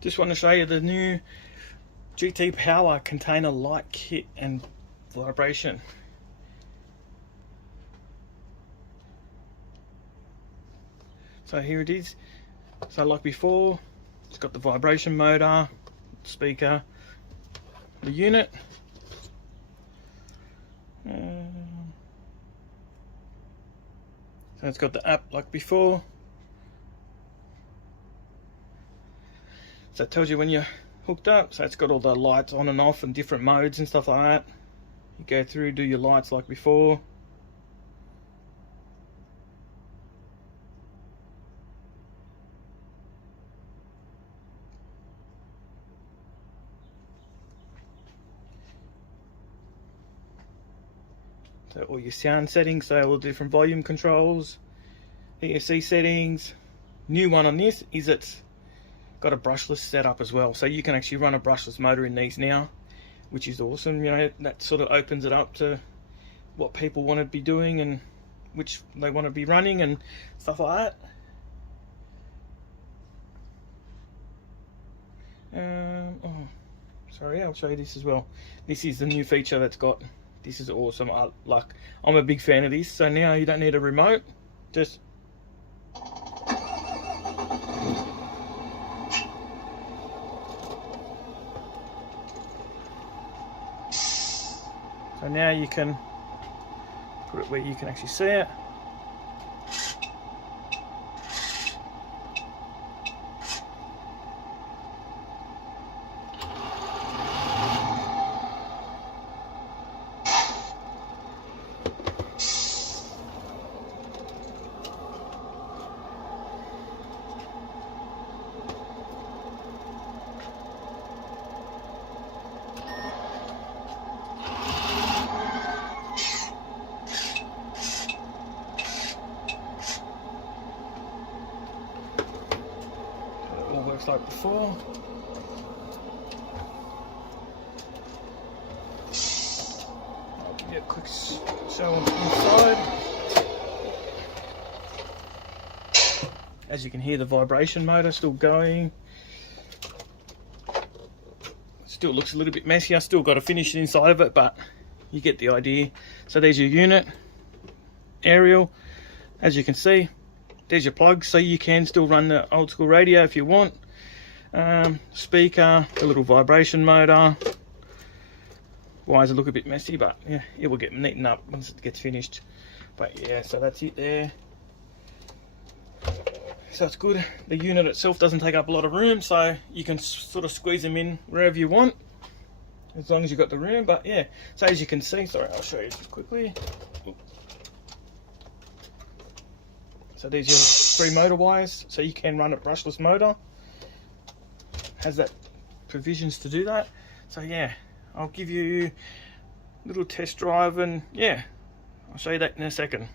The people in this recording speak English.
Just want to show you the new GT Power container light kit and vibration. So here it is. So like before, it's got the vibration motor, speaker, the unit. So it's got the app like before. So it tells you when you're hooked up. So it's got all the lights on and off and different modes and stuff like that. You go through, do your lights like before. So all your sound settings, so all the different volume controls, ESC settings. New one on this is it's got a brushless setup as well, so you can actually run a brushless motor in these now, which is awesome. You know, that sort of opens it up to what people want to be doing and which they want to be running and stuff like that. Oh, sorry, I'll show you this as well. This is the new feature that's got. This is awesome. I'm a big fan of this. So now you don't need a remote. Just so now you can put it where you can actually see it. All works like before. I'll give you a quick show on the inside. As you can hear, the vibration motor still going. Still looks a little bit messy. I still got to finish the inside of it, but you get the idea. So there's your unit, aerial, as you can see. There's your plugs, so you can still run the old school radio if you want. Speaker, the little vibration motor. Wires look a bit messy, but yeah, it will get neatened up once it gets finished. But yeah, so that's it there. So it's good. The unit itself doesn't take up a lot of room, so you can sort of squeeze them in wherever you want, as long as you've got the room. But yeah, so as you can see, sorry, I'll show you just quickly. So there's your 3 motor wires, so you can run a brushless motor. Has that provisions to do that. So yeah, I'll give you a little test drive and yeah, I'll show you that in a second.